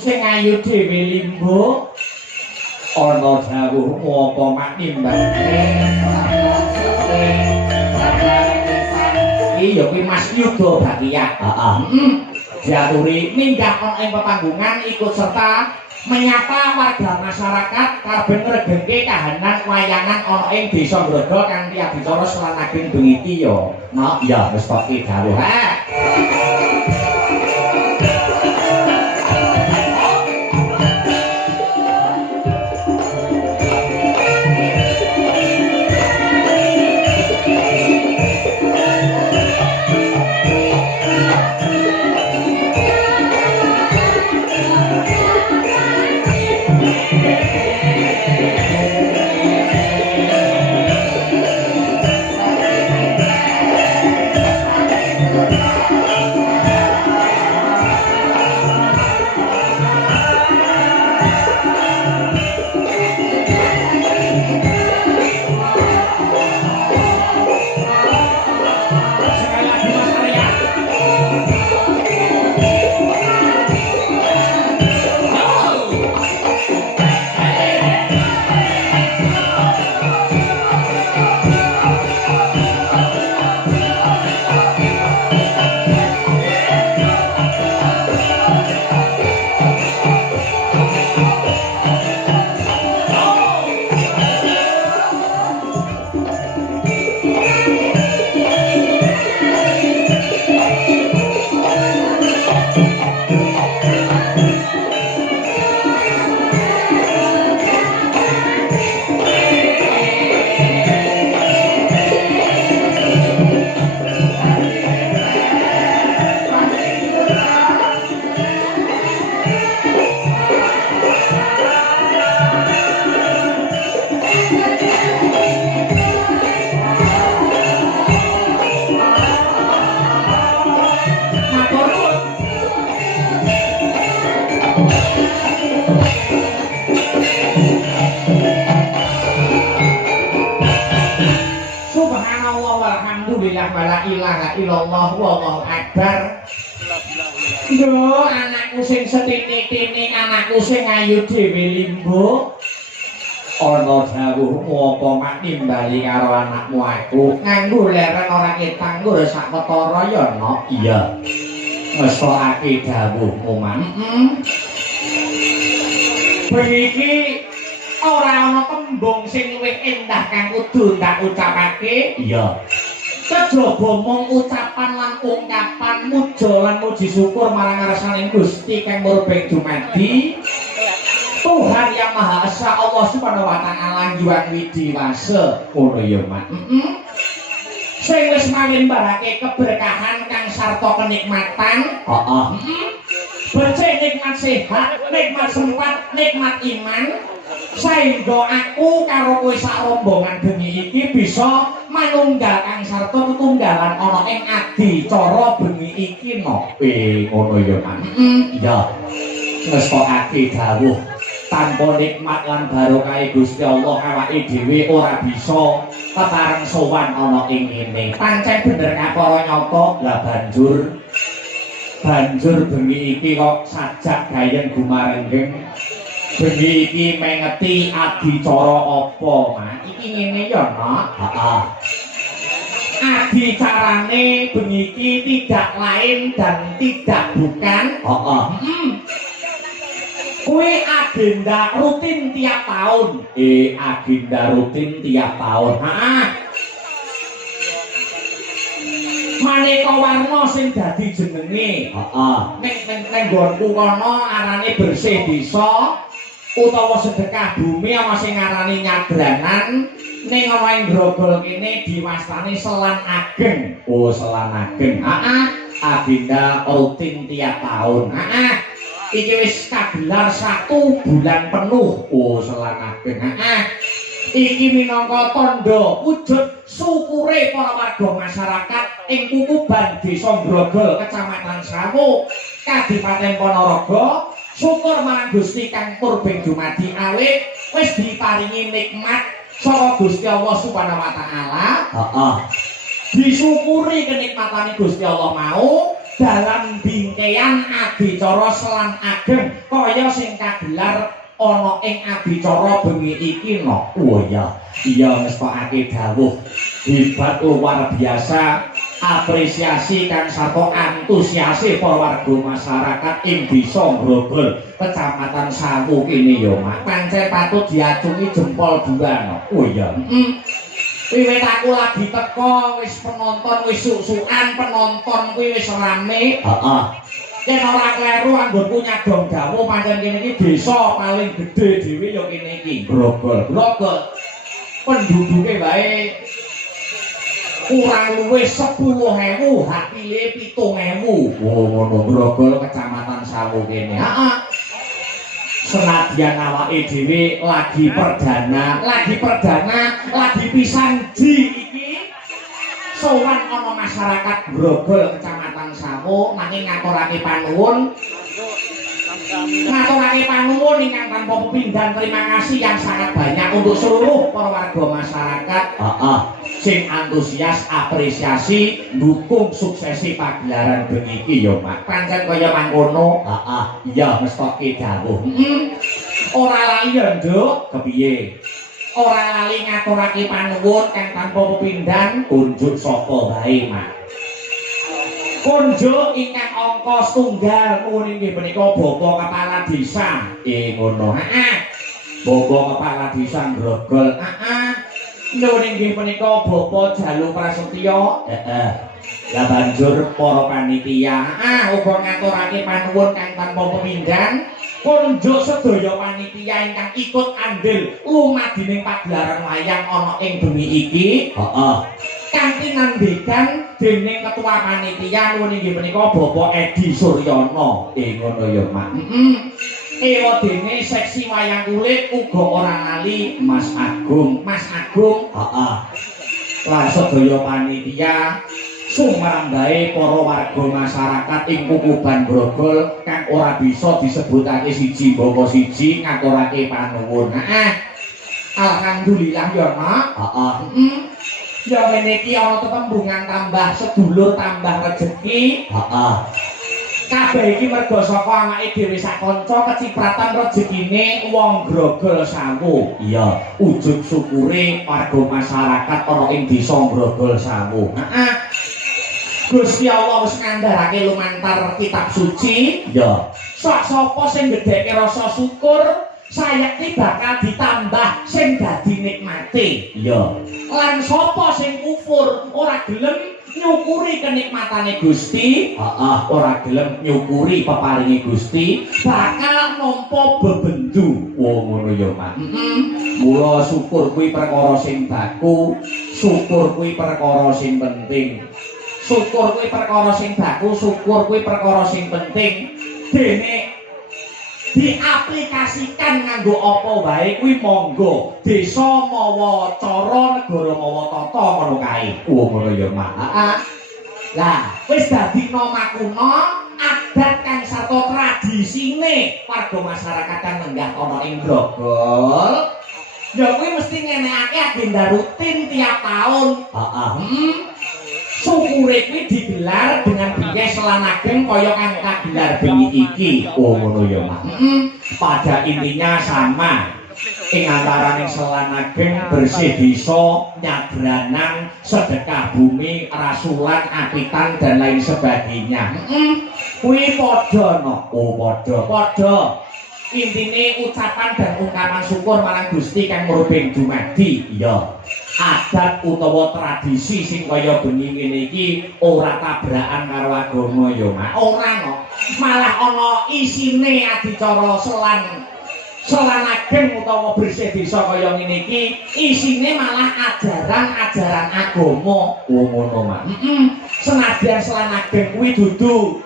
sing ayu dhewe limbo ana dawuh apa maknimbane iya kuwi Mas Yuda Bakiyat diaturi minggah ana ing pepanggungan ikut serta menyapa warga masyarakat kaben ngregengke kahanan wayangan ana ing Desa Grogol kanthi adicara selanaken bengi iki ya. Nah, ya wis kok iki dawuh. Illallah wallahu akbar. Yo anakku sing setitik-titik, anakku sing ayu dhewe limbo. Ana dawuh apa maknimbali karo anakmu aku. Nganggo leren ora ketang nggo sak ketara ya no. Iya. Ngesokake dawuhmu man. Beniki ora ana tembung sing luwih endah kang kudu ndak ucapake. Iya. Kejaba mung ucapan lan ungkapan muja lan muji syukur marang ngarsaning Gusti kang murbeng dumadi Tuhan yang Maha Esa Allah Subhanahu wa taala juang widiwasa ngono ya Mak. Sing wis mawimbarake keberkahan kang sarta kenikmatan. Becik nikmat sehat, nikmat sempat, nikmat iman. Saengga aku karo kowe sak rombongan bengi iki bisa manunggal kang sarta tetunggalan ana ing adicara bengi iki nopo ngono ya Mas. Iya. Ngesokake dawuh tanpa nikmat lan barokah Gusti Allah awake dhewe ora bisa ketareng sowan ana ing kene. Pancen bener kapara nyata lah banjur bengi iki kok sajak gayeng gumarenggeng. Bengi iki mengeti adicara apa, Mas? Iki ngene ya, Nak. Heeh. Adicarane bengi iki tidak lain dan tidak bukan. Kuwi agenda rutin tiap tahun. Agenda rutin tiap tahun. Maneka warna sing dadi jenenge. Ning nggonku kono arane bersih desa. Utawa sedekah bumi ana sing ngarani nyadranan ning ana ing Grogol kene diwastani selan ageng. Oh, selan ageng. Agenda rutin tiap tahun. Iki wis kagelar 1 bulan penuh. Oh, selan ageng. Iki minangka tandha wujud syukure para warga masyarakat ing Kukuban Desa Grogol, Kecamatan Sawu, Kadipaten Ponorogo. Syukur marang Gusti kang purbeng dumadi awit wis diparingi nikmat saka Gusti Allah Subhanahu wa taala. Disyukuri kenikmatane Gusti Allah mau dalam bingkean adicara selan ageng kaya sing kagelar ana ing adicara bengi iki no. Oh iya ngestokake dawuh hebat luar biasa apresiasi kang sarta antusiase para warga masyarakat ing Desa Grogol Kecamatan Sawu kene ya Mak pancen patut diacungi jempol dua no. Oh iya wiwit aku lagi teko wis penonton wis suk-sukan penonton kuwi wis rame. Heeh. Yen ora kleru anggonku nyadong dawuh pancen kene iki desa paling gedhe dhewe ya kene iki. Grogol. Penduduke wae kurang luwih 10.000, hakile 7.000. Oh ngono Grogol Kecamatan Sawu kene. Heeh. Senadyan awake dhewe lagi perdana, lagi pisan iki sowan ana masyarakat Grogol Kecamatan Sawu nanging ngaturake panuwun ingkang tanpa pepindhan terima kasih yang sangat banyak untuk seluruh para warga masyarakat sing antusias apresiasi dukung suksesi pagelaran bengi iki ya Mak pancen kaya mangkono iya mestoke dawuh ora lali ya Nduk kepiye ora lali ngaturake panuwun kang tanpa pepindhan kunjuk sapa wae Mak kunjuk ingkang angka setunggal nuwun inggih menika Bapak Kepala Desa ngono Bapak Kepala Desa Grogol nuwun inggih menika Bapak Jalu Prasetyo lah banjur para panitia uga ngaturake panuwun kang tanpa pepindhan kunjuk sedaya panitia ingkang ikut andil lumadining pagelaran wayang ana ing bengi iki kanthi nandhekan dening ketua panitia nuwun inggih menika Bapak Edi Suryono ngono ya Mak ewa dene seksi wayang kulit uga ora lali Mas Agung lan sedaya panitia sumrambahé para warga masyarakat ing Kukuban Grogol kang ora bisa disebutake siji bapa siji ngaturake panuwun alhamdulillah ya Mak ya ngene iki ana tetembungan tambah sedulur tambah rejeki kabeh iki mergo saka awake dhewe sak kanca kecipratan rejekine wong Grogol Sawu iya ujug syukure warga masyarakat ana ing Desa Grogol Sawu Gusti Allah wis ngandharake lumantar kitab suci ya sak sapa sing gedheke rasa syukur sayekti bakal ditambah sing dadi nikmate iya lan sapa sing kufur ora gelem nyukuri kenikmatane Gusti ora gelem nyukuri peparinge Gusti bakal nampa bebendu ngono ya Mak mula syukur kuwi perkara sing baku syukur kuwi perkara sing penting syukur kuwi perkara sing baku syukur kuwi perkara sing penting dene diaplikasikan nganggo apa wae kuwi monggo desa mawa cara negara mawa tata ngono kae ngono ya Mak lah wis dadi nomakuna adat kang sarta tradisine warga masyarakat kang lenggah ana ing Grogol ya kuwi mesti ngenekake agenda rutin tiap tahun syukure kuwi digelar dengan bingkai selan ageng kaya kang kagelar bengi iki ngono ya Mak pada intinya sama ing antaraning selan ageng bersih desa nyabranan sedekah bumi rasulan apitan dan lain sebagainya kuwi padha no padha intine ucapan dan ungkapan syukur marang Gusti kang merubing dumadi iya adat utawa tradisi sing kaya bengi ngene iki ora tabrakan karo agama ya Mak ora no malah ana isine adicara selan ageng utawa bersih desa kaya ngene iki isine malah ajaran-ajaran agama ngono Mak senadyan selan ageng kuwi dudu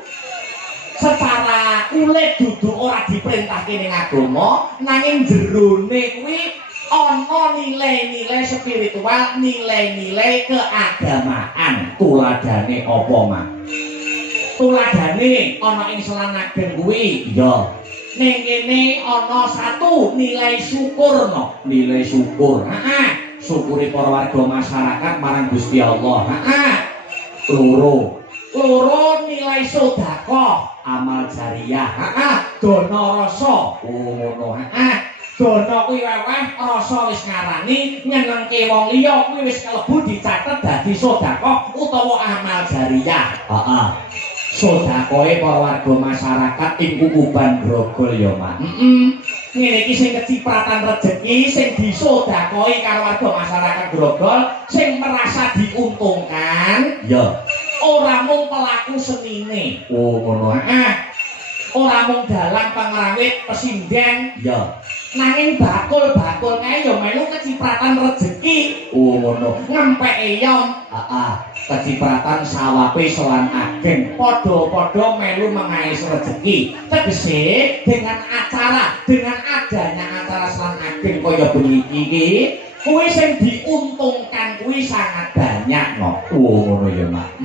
secara kulit dudu ora diperintahke ning agama nanging jerone kuwi ana nilai-nilai spiritual nilai-nilai keagamaan tuladane apa Mak tuladane ana ing selan ageng kuwi iya ning kene ana satu nilai syukur no nilai syukur syukuri para warga masyarakat marang Gusti Allah loro loro nilai sedekah amal jariyah dana rasa ngono dana kuwi weweh rasa wis ngarani nyenengke wong liya kuwi wis kalebu dicatet dadi sedekah utawa amal jariyah sedekahe para warga masyarakat ing Kukuban Grogol ya Mak ngene iki sing kecipratan rejeki sing disedekahi karo warga masyarakat Grogol sing merasa diuntungkan ya ora mung pelaku senine ngono ora mung dalang pangrawit pesinden ya nanging bakul-bakul kae ya melu kecipratan rejeki ngono ngempeke yom kecipratan sawape selan ageng padha-padha melu mengais rejeki tegese dengan adanya acara selan ageng kaya beniki iki kuwi sing diuntungkan kuwi sangat banyak no ngono ya Mak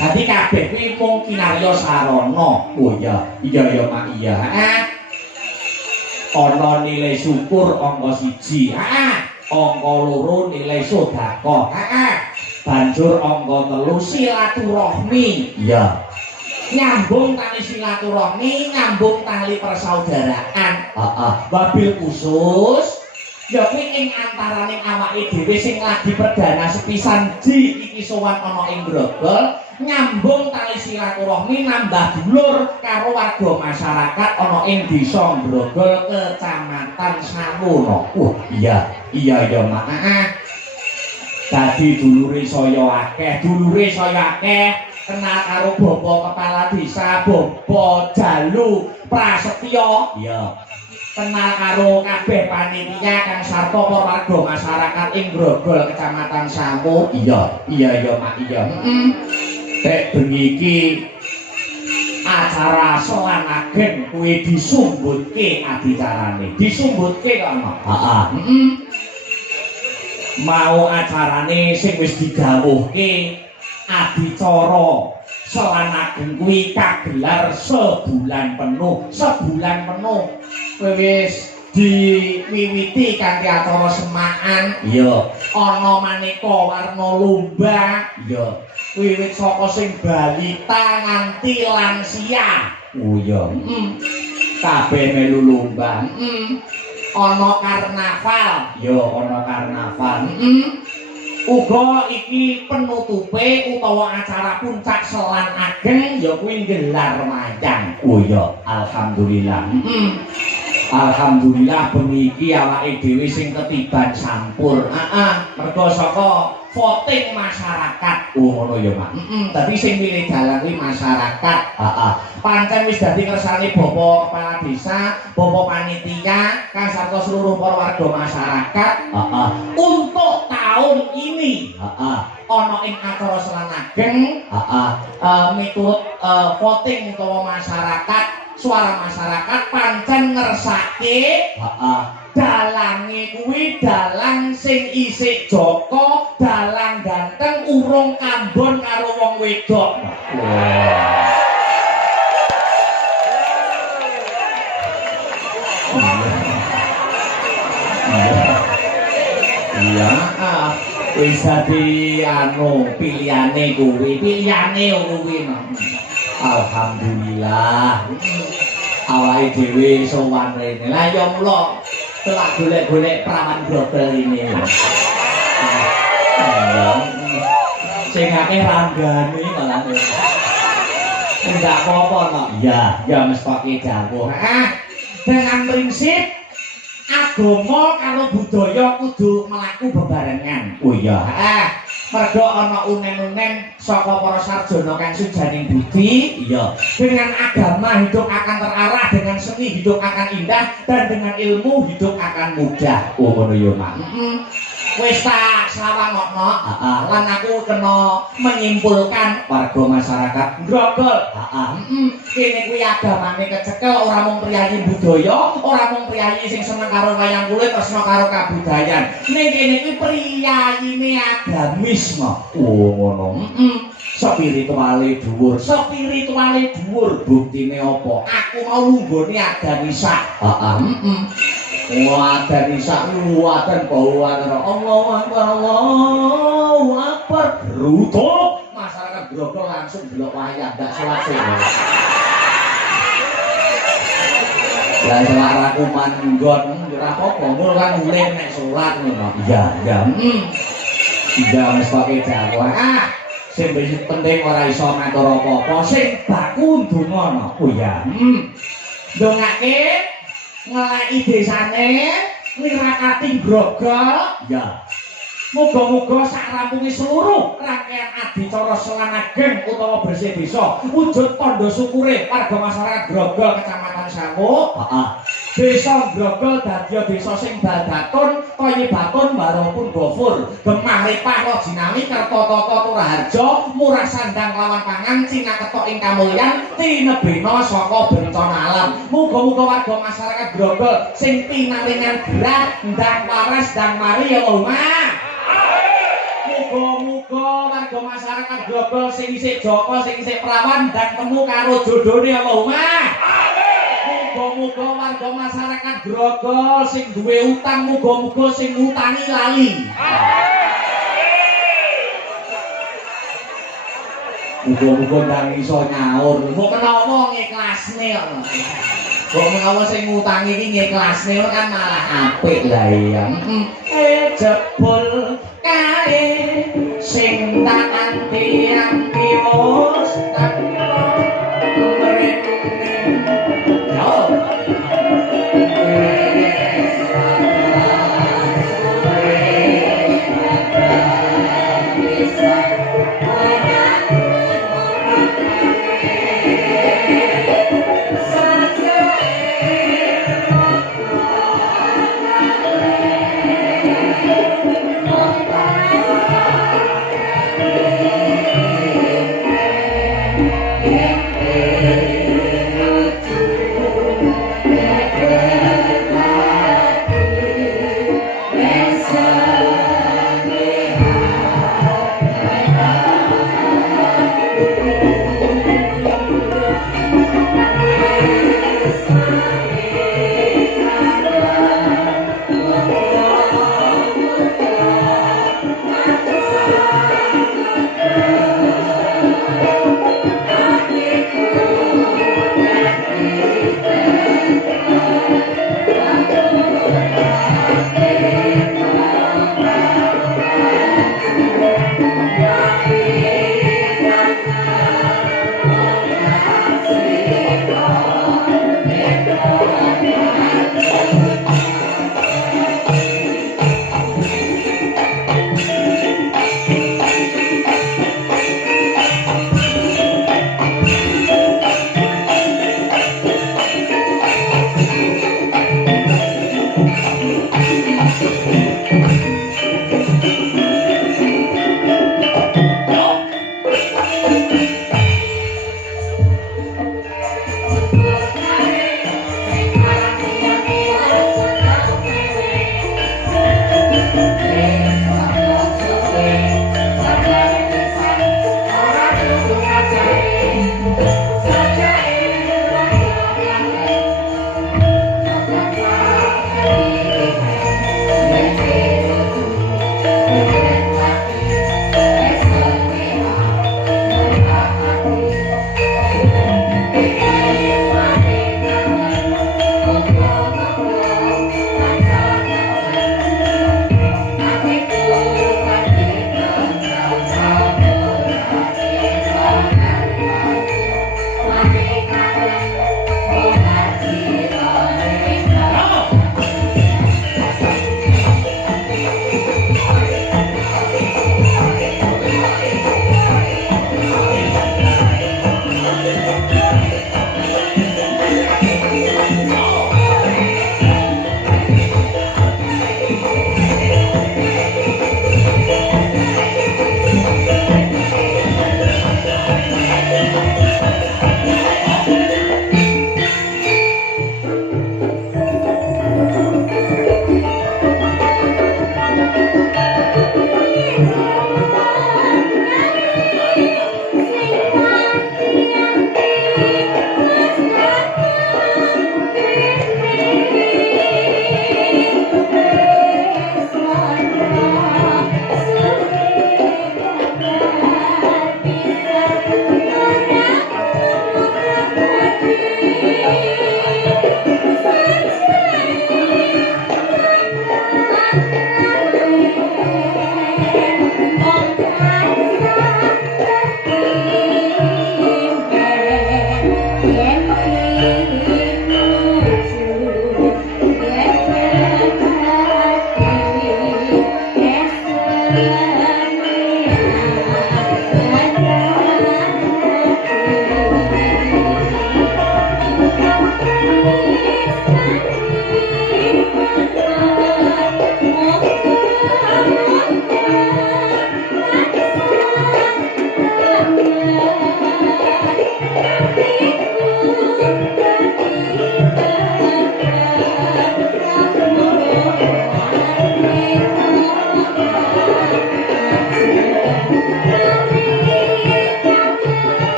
dadi kabeh kuwi mung kinarya sarana iya Mak iya ana nilai syukur angka 1 angka 2 nilai sedekah banjur angka 3 silaturahmi iya nyambung tali silaturahmi nyambung tali persaudaraan wabil khusus ya kuwi ing antaraning awake dhewe sing lagi perdana sepisan iki sowan ana ing Grogol nyambung tali silaturahmi nambah dulur karo warga masyarakat ana ing desa Grogol kecamatan Sawono iya ya Mak dadi dulure saya akeh kenal karo Bapak Kepala Desa Bapak Jalu Prasetyo iya kenal karo kabeh panitia kang sarta warga masyarakat ing Grogol kecamatan Sawo iya ya Mak iya tek bengi iki acara selan ageng kuwi disumbutke adicarane disumbutke kok mau acarane sing wis digawuhke adicara selan ageng kuwi kagelar sebulan penuh wis diwiwiti kanthi acara semakan iya ana maneka warna lomba iya wiwit saka sing balita nganti lansia iya kabeh melu lomba ana karnaval ya ana karnaval uga iki penutupe utawa acara puncak selan ageng ya kuwi gelar mayang iya alhamdulillah bengi iki awake dhewe sing ketiban sampur mergo saka voting masyarakat ngono ya Mak dadi sing milih dalang kuwi masyarakat pancen wis dadi kersane Bapak Kepala Desa Bapak Panitia kang sarta seluruh para warga masyarakat untuk tahun ini ana ing acara selan ageng miturut voting utawa masyarakat suara masyarakat pancen ngersake dalange kuwi dalang sing isik Joko dalang ganteng urung kambon karo wong wedok iya wis dadi pilihane kuwi alhamdulillah awake dhewe sowan rene lah ya mula telak golek-golek prawan brodol ini sing akeh ranggane malah enggak apa-apa no ya mestake dawuh dengan prinsip agama karo budaya kudu mlaku bebarengan iya mergo ana unen-unen saka para sarjana kang sujaning budi iya dengan agama hidup akan terarah dengan seni hidup akan indah dan dengan ilmu hidup akan mudah ngono ya Mak wis tak sawangokno lan aku kena menyimpulkan warga masyarakat Grogol kene kuwi agamane kecekel ora mung priyayi budaya ora mung priyayi sing seneng karo wayang kulit tresna karo kabudayan ning kene kuwi priyayine agamisme ngono spirituale dhuwur buktine apa aku mau lunggone agamisa wadan isa wadan bawa Allahu Akbar Allahu Akbar rutuk masyarakat Grogo langsung delok wayang gak salat sih. Lah salat rakuman nggon ora apa-apa, mul kan mulih nek salat ngono. Iya, iya. Iya wis pakai dakwah. Sing penting ora iso matur apa-apa, sing baku ndonga. Oh ya. Ndongake ngelaki desane nirakati grogol. Ya. Muga-muga sakrampunge seluruh rangkaian adicara Selan Ageng utawa bersih desa wujud tandha syukure warga masyarakat Grogol Kecamatan Samuk. Heeh. Desa Grogol dadi desa sing baldatun, Toyibatun, Barokun Gofur, Gemah Ripah Rojinami Kertotata Turaharja, Murah Sandang lawan pangan, Cina ketok ing kamulyan, tinebena saka bencana alam. Muga-muga warga masyarakat Grogol sing pinaringan gerah ndang waras ndang mari ya Allah. Muga-muga warga masyarakat Grogol sing isih joko, sing isih prawan dan temu karo jodhone Allahumma. Muga-muga warga masyarakat Grogol sing duwe utang muga-muga sing ngutangi lali. Muga-muga ndang iso nyaur. Kok kenapa ngiklasne kok. Kok menawa sing ngutangi iki ngiklasne kan malah apik lah ya. Jebul kae sing tak anti-anti wis tak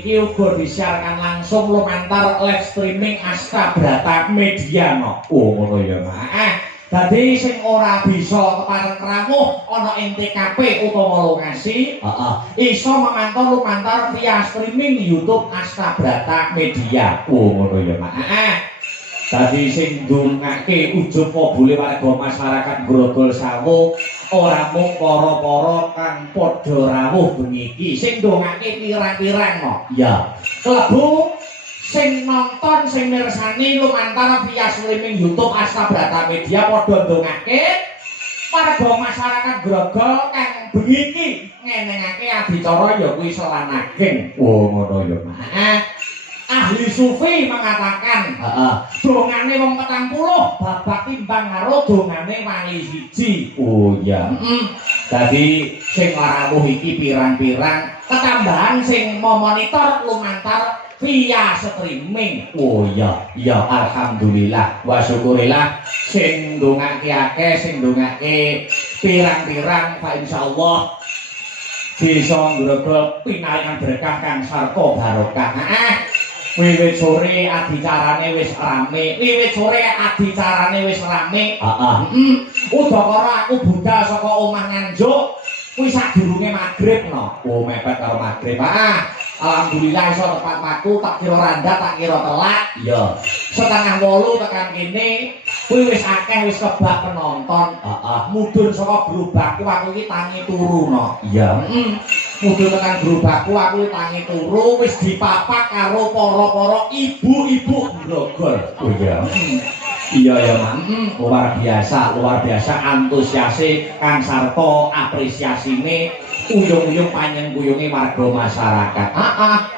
iki uga disiarkan langsung lumantar live streaming Asta Brata Media no. Oh ngono ya Mak. Dadi sing ora bisa kepareng rawuh ana ing TKP utawa lokasi, iso memantau lumantar via streaming YouTube Asta Brata Media. Oh ngono ya Mak. Dadi sing ndongake ujug mobule warga masyarakat Grogol Sawu ora mung para-para kang padha rawuh bengi iki, sing ndongake pirang-pirang no. Ya. Klebu sing nonton sing mirsani lumantar via streaming YouTube Asta Brata Media padha ndongake warga masyarakat Grogol kang bengi iki ngenengake adicara ya kuwi selanageng. Oh ngono ya Mak. Ahli sufi mengatakan dongane wong 40 babak timbang karo dongane wali siji. Oh iya. Jadi sing rawuh iki pirang-pirang ketambahan sing memonitor lumantar via streaming. Oh iya, ya alhamdulillah wa syukurillah sing ndongake akeh sing ndongake pirang-pirang Pak insyaallah bisa ngrogol pinaringan berkah kang sarta barokah. Wiwit sore adicarane wis rame. Udakara aku budal saka omah Nganjuk kuwi sadurunge magrib no. Oh mepet karo magrib. Alhamdulillah iso tepat waktu, tak kira randa, tak kira telak. Iya. 7:30 tekan kene kuwi wis akeh wis kebak penonton. Mudhun saka gerobakku aku iki tangi turu no. Iya. Mudhun tekan gerobakku aku iki tangi turu wis dipapak karo para-para ibu-ibu Grogol. Oh iya. Iya ya Mang, luar biasa antusiase kang sarta apresiasine uyung-uyung panjenengan warga masyarakat.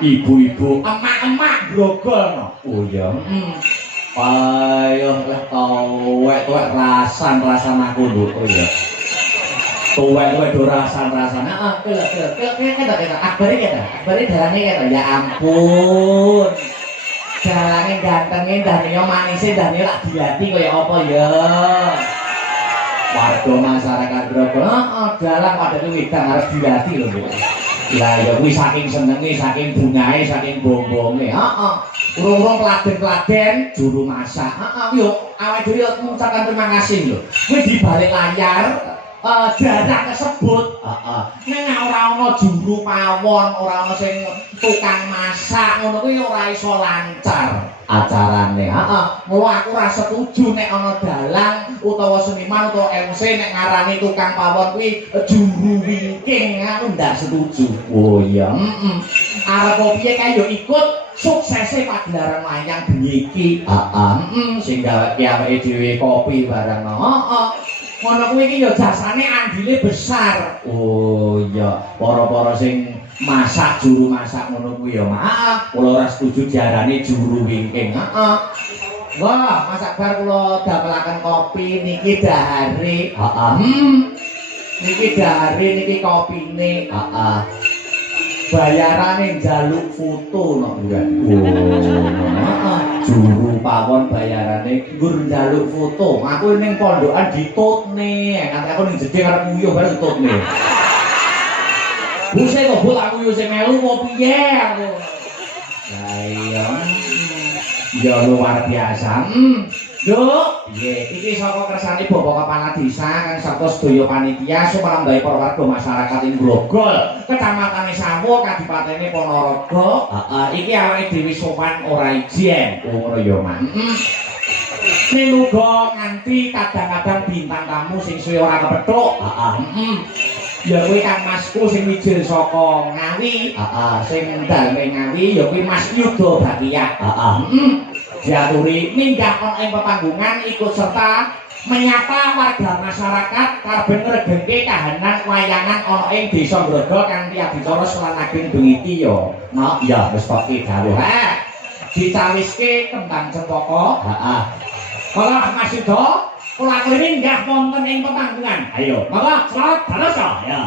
Ibu-ibu, emak-emak Grogol no. Oh iya. Ayo tuwek rasan aku lho. Oh iya. Tuwek do rasan. Kita akbari dalane kita. Ya ampun. Jalannya gantengnya dannya manisnya dannya lak diati kaya apa ya warga masyarakat Grogol dalang pada wedang harus diati loh lah ya kuwi saking senenge saking bungae saking bongbonge urung-urung peladen-peladen juru masak yuk awake dhewe mengucapkan terima kasih lho kuwi di balik layar dadak kesebut ning ora ana juru pawon ora ana sing tukang masak ngono kuwi ora iso lancar acarane. Mula aku ora setuju nek ana dalang utawa seniman utawa MC nek ngarani tukang pawon kuwi juru wingking aku ndak setuju. Oh iya. Arep piye kae yo ikut suksese pagelaran wayang bengi iki. Sing gaweke awake dhewe kopi barang. Ngono kuwi iki ya jasane andile besar. Oh iya, para-para sing masak juru masak ngono kuwi ya maaf, kula ora setuju diarani juru wingking. Wah, masak bar kula damelaken kopi niki dahare. Niki dahare niki kopine. Bayarane njaluk foto no bukan. Juru pawon bayarane nggur njaluk foto. Aku ning pondokan ditutne, nganti aku ning jedhe arep nguyuh bareng ditutne. Buse kok bol aku yo sing melu mau piye aku. Lah iya. Ya luar biasa. Yo, iki saka kersane Bapak Kepala Desa kang sarta sedaya panitia sumrambahing para warga masyarakat ing Grogol, Kecamatan Sawu, Kadipatene Ponorogo. Iki awake dhewe sopan ora ijen. Ngono ya, Mang. Ning uga nganti kadang-kadang bintang tamu sing suwe ora kepethuk. Ya kuwi Kang Masku sing mijil saka Ngawi, sing daleme Ngawi ya kuwi Mas Yuda Bakiyah. Diaturi minggah ana ing pepanggungan ikut serta menyapa warga masyarakat karben ngregengke kahanan wayangan ana ing Desa Grogol kanthi adicara selanageng bengi iki ya. Nah, ya wis kok dawuh. Dicawiske kembang cempaka. Kala Mas Yuda kula aturi minggah wonten ing pepanggungan. Ayo, monggo selamat dadosa ya.